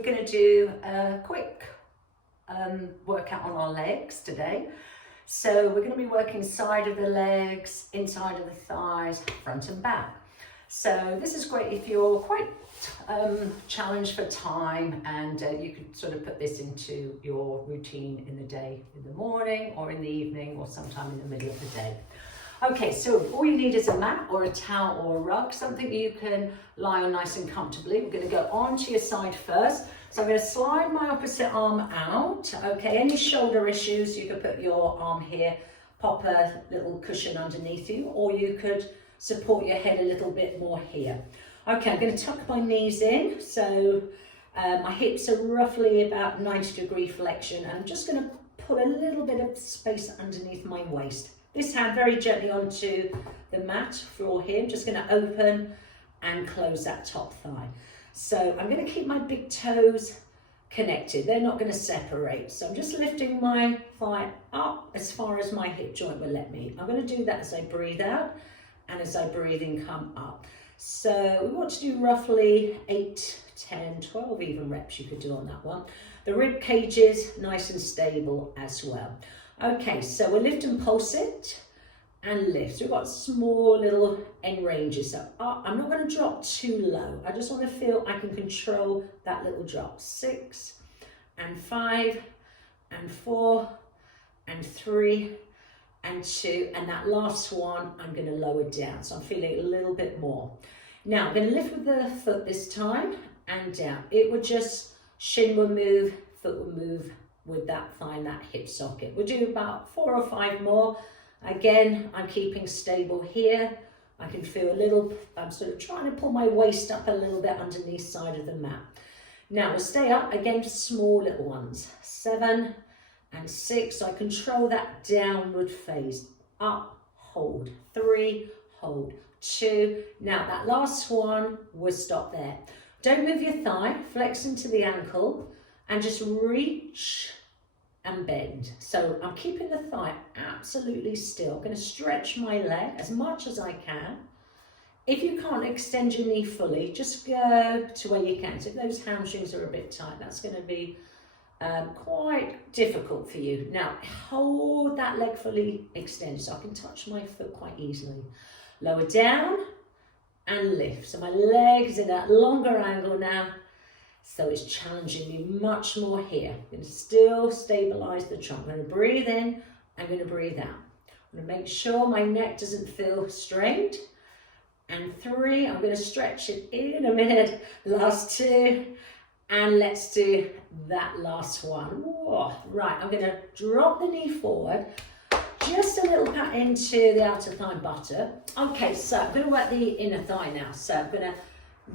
We're going to do a quick workout on our legs today. So we're going to be working side of the legs, inside of the thighs, front and back. So this is great if you're quite challenged for time, and you could sort of put this into your routine in the day, in the morning or in the evening or sometime in the middle of the day. Okay, so all you need is a mat or a towel or a rug, something you can lie on nice and comfortably. We're going to go onto your side first. So I'm going to slide my opposite arm out. Okay, any shoulder issues, you could put your arm here, pop a little cushion underneath you, or you could support your head a little bit more here. Okay, I'm going to tuck my knees in. So my hips are roughly about 90-degree flexion. And I'm just going to put a little bit of space underneath my waist. This hand very gently onto the mat floor here. I'm just going to open and close that top thigh. So I'm going to keep my big toes connected. They're not going to separate. So I'm just lifting my thigh up as far as my hip joint will let me. I'm going to do that as I breathe out and as I breathe in, come up. So we want to do roughly 8, 10, 12 even reps you could do on that one. The rib cage is nice and stable as well. Okay, so we'll lift and pulse it and lift. So we've got small little end ranges. So I'm not going to drop too low. I just want to feel I can control that little drop. 6 and 5 and 4 and 3 and 2. And that last one, I'm going to lower down. So I'm feeling a little bit more. Now I'm going to lift with the foot this time and down. It would just, shin will move, foot will move with that, find that hip socket. We'll do about 4 or 5 more. Again, I'm keeping stable here. I can feel a little, I'm sort of trying to pull my waist up a little bit underneath side of the mat. Now we'll stay up, again, small little ones. 7 and 6, so I control that downward phase. Up, hold, 3, hold, 2. Now that last one, we'll stop there. Don't move your thigh, flex into the ankle, and just reach and bend. So I'm keeping the thigh absolutely still. I'm going to stretch my leg as much as I can. If you can't extend your knee fully, just go to where you can. So if those hamstrings are a bit tight, that's going to be quite difficult for you. Now hold that leg fully extended so I can touch my foot quite easily. Lower down and lift. So my leg is in that longer angle now. So it's challenging me much more here. I'm going to still stabilize the trunk. I'm going to breathe in, I'm going to breathe out. I'm going to make sure my neck doesn't feel strained. And 3, I'm going to stretch it in a minute. Last 2, and let's do that last one. Whoa. Right, I'm going to drop the knee forward. Just a little pat into the outer thigh butter. Okay, so I'm going to work the inner thigh now. So I'm going to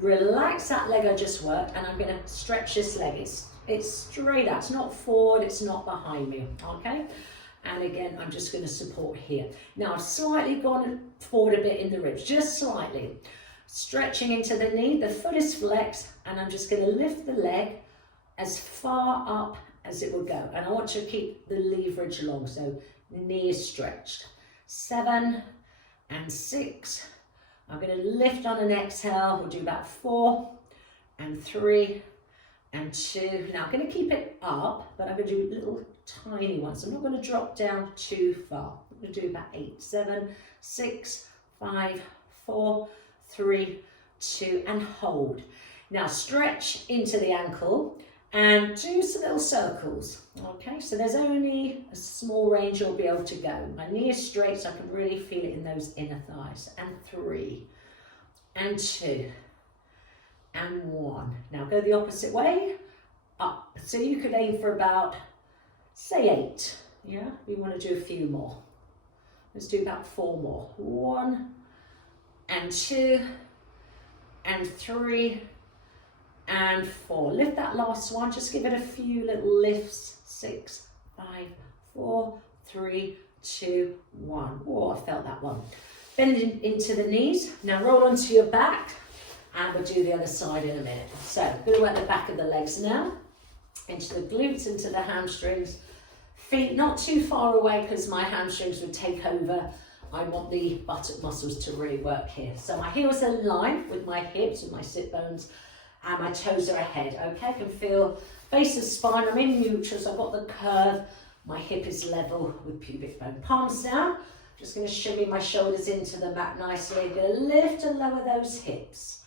relax that leg I just worked, and I'm going to stretch this leg. It's straight out. It's not forward. It's not behind me. Okay. And again, I'm just going to support here. Now I've slightly gone forward a bit in the ribs, just slightly. Stretching into the knee. The foot is flexed, and I'm just going to lift the leg as far up as it will go. And I want to keep the leverage long. So knee is stretched. 7 and 6. I'm going to lift on an exhale. We'll do about 4 and 3 and 2. Now I'm going to keep it up, but I'm going to do little tiny ones. I'm not going to drop down too far. I'm going to do about 8, 7, 6, 5, 4, 3, 2, and hold. Now stretch into the ankle and do some little circles. Okay, so there's only a small range you'll be able to go. My knee is straight, so I can really feel it in those inner thighs. And 3, and 2, and 1. Now go the opposite way, up. So you could aim for about, say 8. Yeah, we want to do a few more. Let's do about 4 more. 1, and 2, and 3, and 4. Lift that last one, just give it a few little lifts. 6, 5, 4, 3, 2, 1. Oh, I felt that one. Bend into the knees. Now roll onto your back, and we'll do the other side in a minute. So I'm going to work the back of the legs now, into the glutes, into the hamstrings. Feet not too far away because my hamstrings would take over. I want the buttock muscles to really work here. So my heels are in line with my hips, with my sit bones. and my toes are ahead, okay? I can feel base of spine, I'm in neutral, so I've got the curve, my hip is level with pubic bone. Palms down, just gonna shimmy my shoulders into the mat nicely, gonna lift and lower those hips.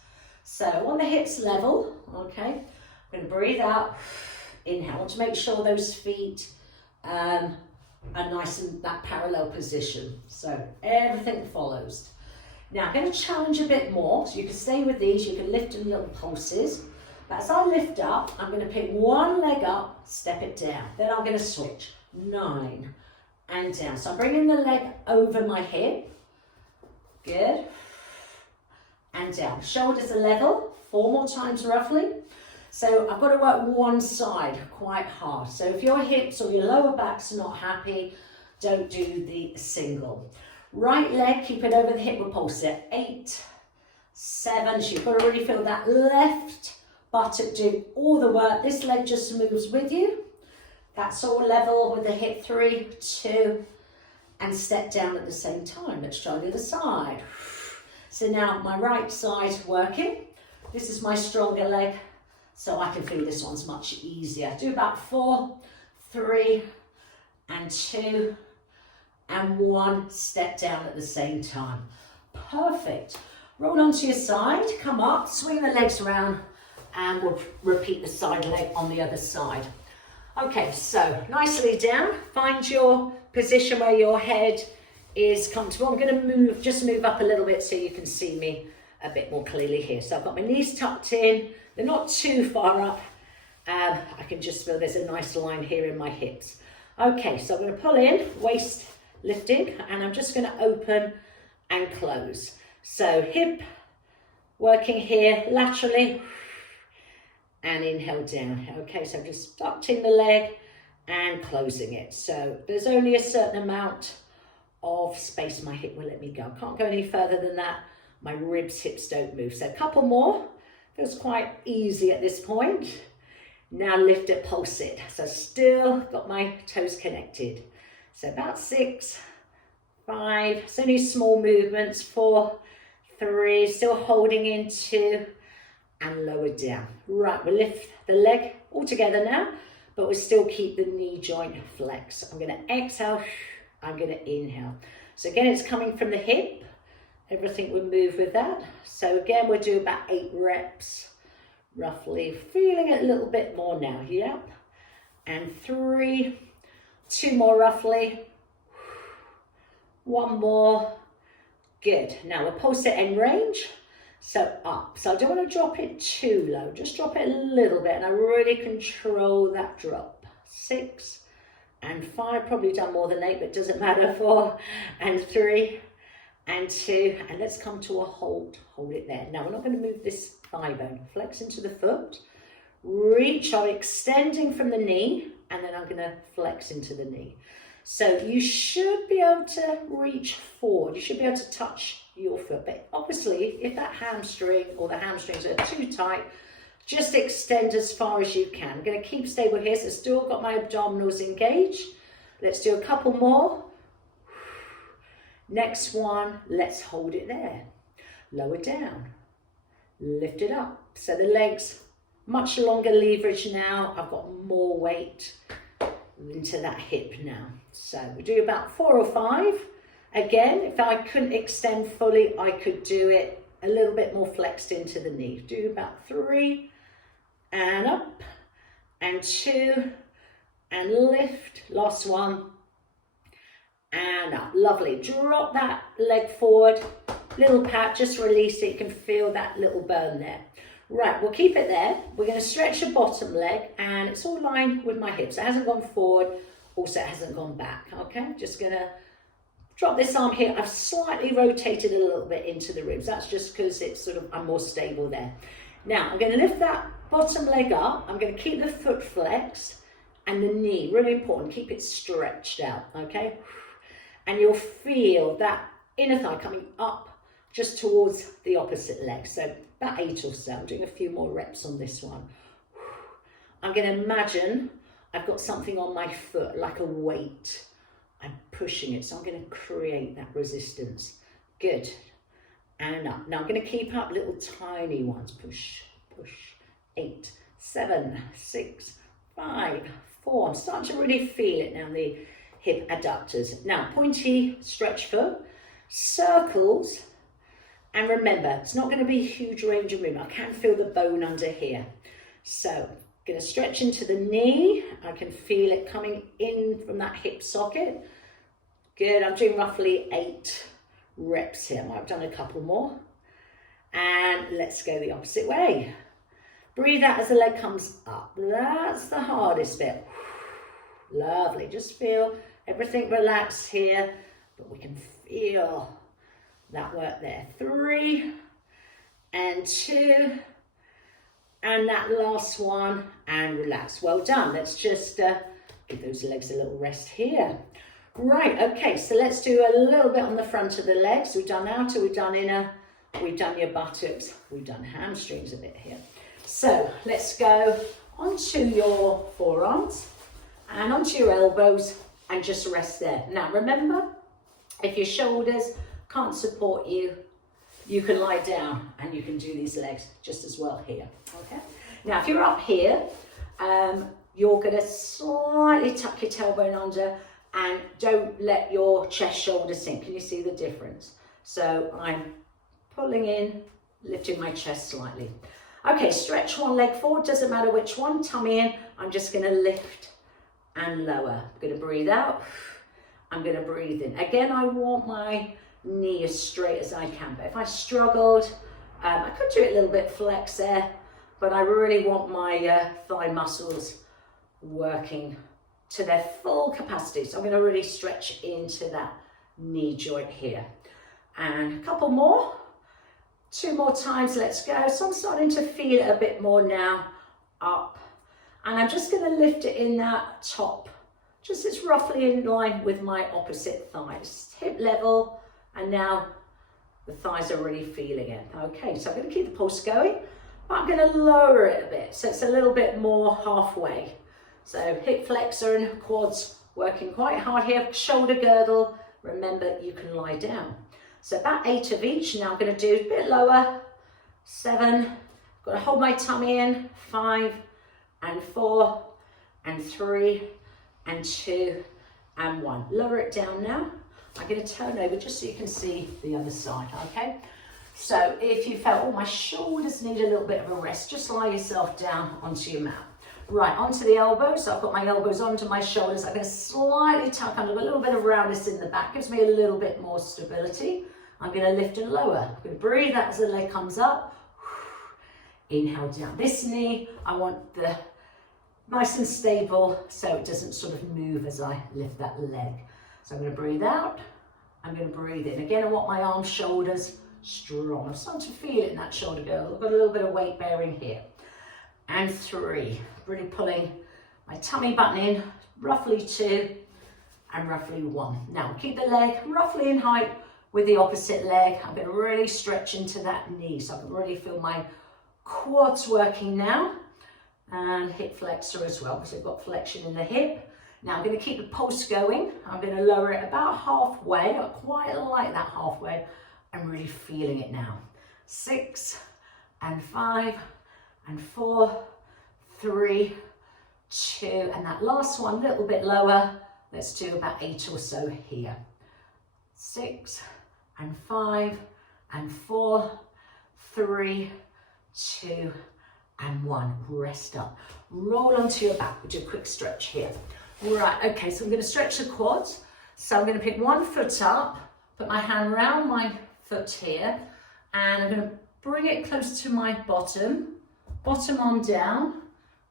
So on the hips level, okay, I'm gonna breathe out, inhale. I want to make sure those feet are nice in that parallel position. So everything follows. Now I'm going to challenge a bit more, so you can stay with these, you can lift in little pulses. But as I lift up, I'm going to pick one leg up, step it down. Then I'm going to switch, 9 and down. So I'm bringing the leg over my hip, good, and down. Shoulders are level, 4 more times roughly. So I've got to work one side quite hard. So if your hips or your lower back's not happy, don't do the single. Right leg, keep it over the hip, we'll pulse it. 8, 7, so you've got to really feel that left buttock do all the work. This leg just moves with you. That's all level with the hip. 3, 2, and step down at the same time. Let's try the other side. So now my right side working. This is my stronger leg, so I can feel this one's much easier. Do about 4, 3, and 2, and 1, step down at the same time. Perfect. Roll onto your side, come up, swing the legs around, and we'll repeat the side leg on the other side. Okay, so nicely down, find your position where your head is comfortable. I'm going to just move up a little bit so you can see me a bit more clearly here. So I've got my knees tucked in, they're not too far up. I can just feel there's a nice line here in my hips. Okay, so I'm going to pull in, waist lifting, and I'm just going to open and close. So hip working here laterally, and inhale down. Okay, so I'm just tucked in the leg and closing it. So there's only a certain amount of space my hip will let me go. I can't go any further than that. My ribs, hips don't move. So a couple more. Feels quite easy at this point. Now lift it, pulse it. So still got my toes connected. So about 6, 5, it's only small movements, 4, 3, still holding in 2, and lower down. Right, we'll lift the leg all together now, but we'll still keep the knee joint flexed. I'm gonna exhale, I'm gonna inhale. So again, it's coming from the hip. Everything will move with that. So again, we'll do about 8 reps, roughly. Feeling it a little bit more now, yep. And 3, 2 more roughly. 1 more, good. Now we'll pulse it in range, so up. So I don't want to drop it too low, just drop it a little bit, and I really control that drop. 6 and 5, probably done more than 8, but it doesn't matter. 4 and 3 and 2, and let's come to a hold it there. Now we're not going to move this thigh bone, flex into the foot, reach, I'm extending from the knee, and then I'm going to flex into the knee. So you should be able to reach forward, you should be able to touch your foot, but obviously if that hamstring or the hamstrings are too tight, just extend as far as you can. I'm going to keep stable here, so still got my abdominals engaged. Let's do a couple more. Next one, let's hold it there. Lower down, lift it up. So the legs, much longer leverage now. I've got more weight into that hip now. So we do about 4 or 5. Again, if I couldn't extend fully, I could do it a little bit more flexed into the knee. Do about 3 and up, and 2 and lift. Last one and up. Lovely. Drop that leg forward, little pat, just release it. You can feel that little burn there. Right, we'll keep it there. We're going to stretch the bottom leg, and it's all lined with my hips. It hasn't gone forward, also it hasn't gone back. Okay, just going to drop this arm here. I've slightly rotated a little bit into the ribs. That's just because it's sort of, I'm more stable there. Now, I'm going to lift that bottom leg up. I'm going to keep the foot flexed, and the knee, really important, keep it stretched out, okay? And you'll feel that inner thigh coming up just towards the opposite leg. So about 8 or so. I'm doing a few more reps on this one. I'm going to imagine I've got something on my foot, like a weight. I'm pushing it, so I'm going to create that resistance. Good. And up. Now I'm going to keep up little tiny ones. Push, push, 8, 7, 6, 5, 4. I'm starting to really feel it now, the hip adductors. Now, pointy stretch foot, circles, and remember, it's not going to be a huge range of movement. I can feel the bone under here. So, I'm going to stretch into the knee. I can feel it coming in from that hip socket. Good, I'm doing roughly 8 reps here. I might have done a couple more. And let's go the opposite way. Breathe out as the leg comes up. That's the hardest bit. Lovely, just feel everything relaxed here, but we can feel that work there. 3 and 2, and that last one, and relax. Well done. Let's just give those legs a little rest here. Right, okay, so let's do a little bit on the front of the legs. We've done outer, we've done inner, we've done your buttocks, we've done hamstrings a bit here. So let's go onto your forearms and onto your elbows and just rest there. Now remember, if your shoulders can't support you, you can lie down and you can do these legs just as well here, okay? Now if you're up here, you're gonna slightly tuck your tailbone under and don't let your chest shoulder sink. Can you see the difference? So I'm pulling in, lifting my chest slightly. Okay, stretch one leg forward, doesn't matter which one, tummy in. I'm just gonna lift and lower. I'm gonna breathe out, I'm gonna breathe in. Again, I want my knee as straight as I can, but if I struggled, I could do it a little bit flex there, but I really want my thigh muscles working to their full capacity. So I'm gonna really stretch into that knee joint here. And a couple more. 2 more times, let's go. So I'm starting to feel it a bit more now, up. And I'm just gonna lift it in that top. Just it's roughly in line with my opposite thighs. Hip level, and now the thighs are really feeling it. Okay, so I'm gonna keep the pulse going, but I'm gonna lower it a bit. So it's a little bit more halfway. So hip flexor and quads working quite hard here. Shoulder girdle, remember you can lie down. So about 8 of each. Now I'm going to do a bit lower. 7, got to hold my tummy in. 5 and 4 and 3 and 2 and 1. Lower it down now. I'm going to turn over just so you can see the other side, okay? So if you felt, oh, my shoulders need a little bit of a rest, just lie yourself down onto your mat. Right, onto the elbows. So I've got my elbows onto my shoulders. I'm going to slightly tuck under, a little bit of roundness in the back. Gives me a little bit more stability. I'm going to lift and lower. I'm going to breathe out as the leg comes up. Inhale down. This knee, I want the nice and stable so it doesn't sort of move as I lift that leg. So I'm going to breathe out. I'm going to breathe in. Again, I want my arms, shoulders strong. I'm starting to feel it in that shoulder girdle. I've got a little bit of weight bearing here. And 3, really pulling my tummy button in, roughly 2 and roughly 1. Now keep the leg roughly in height with the opposite leg. I'm going to really stretch into that knee, so I can really feel my quads working now, and hip flexor as well, because I've got flexion in the hip. Now I'm going to keep the pulse going. I'm going to lower it about halfway. I quite like that halfway. I'm really feeling it now. 6 and 5 and 4, 3, 2, and that last one a little bit lower. Let's do about 8 or so here. 6 and 5 and 4, 3, 2 and 1. Rest up. Roll onto your back. We'll do a quick stretch here. Right, okay, so I'm going to stretch the quads. So I'm going to pick one foot up, put my hand round my foot here, and I'm going to bring it close to my bottom arm down,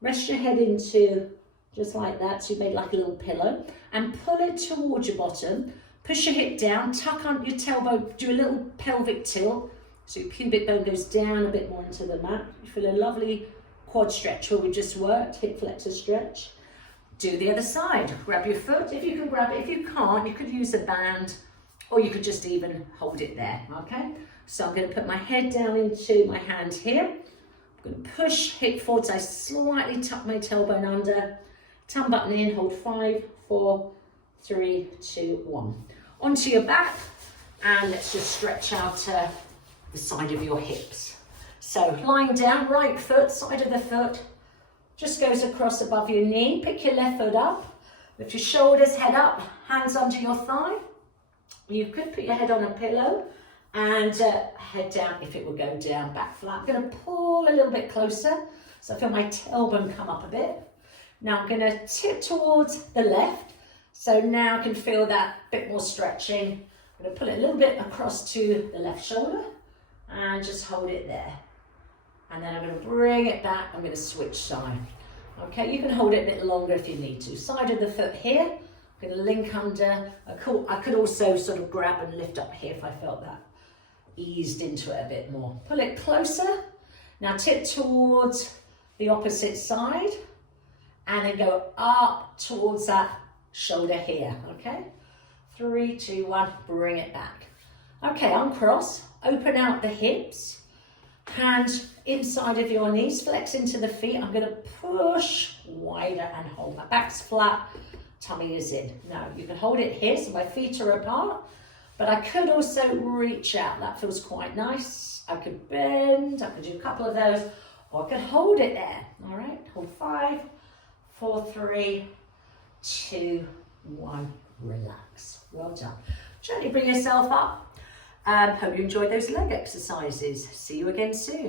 rest your head into just like that, so you made like a little pillow, and pull it towards your bottom, push your hip down, tuck on your tailbone, do a little pelvic tilt, so your pubic bone goes down a bit more into the mat. You feel a lovely quad stretch where we just worked, hip flexor stretch. Do the other side, grab your foot, if you can grab it, if you can't, you could use a band, or you could just even hold it there, okay? So I'm going to put my head down into my hand here. I'm going to push hip forwards. I slightly tuck my tailbone under. Tum button in, hold 5, 4, 3, 2, 1. Onto your back, and let's just stretch out the side of your hips. So lying down, right foot, side of the foot, just goes across above your knee. Pick your left foot up, lift your shoulders, head up, hands under your thigh. You could put your head on a pillow and head down if it would go down, back flat. I'm going to pull a little bit closer, so I feel my tailbone come up a bit. Now I'm going to tip towards the left, so now I can feel that bit more stretching. I'm going to pull it a little bit across to the left shoulder and just hold it there. And then I'm going to bring it back. I'm going to switch side. Okay, you can hold it a bit longer if you need to. Side of the foot here. I'm going to link under. I could also sort of grab and lift up here if I felt that eased into it a bit more. Pull it closer. Now tip towards the opposite side and then go up towards that shoulder here. Okay, 3, 2, 1, bring it back. Okay, uncross, open out the hips, hands inside of your knees, flex into the feet. I'm going to push wider and hold. My back's flat, tummy is in. Now you can hold it here so my feet are apart, but I could also reach out. That feels quite nice. I could bend, I could do a couple of those, or I could hold it there. All right, hold 5, 4, 3, 2, 1, relax. Well done. Gently bring yourself up. Hope you enjoyed those leg exercises. See you again soon.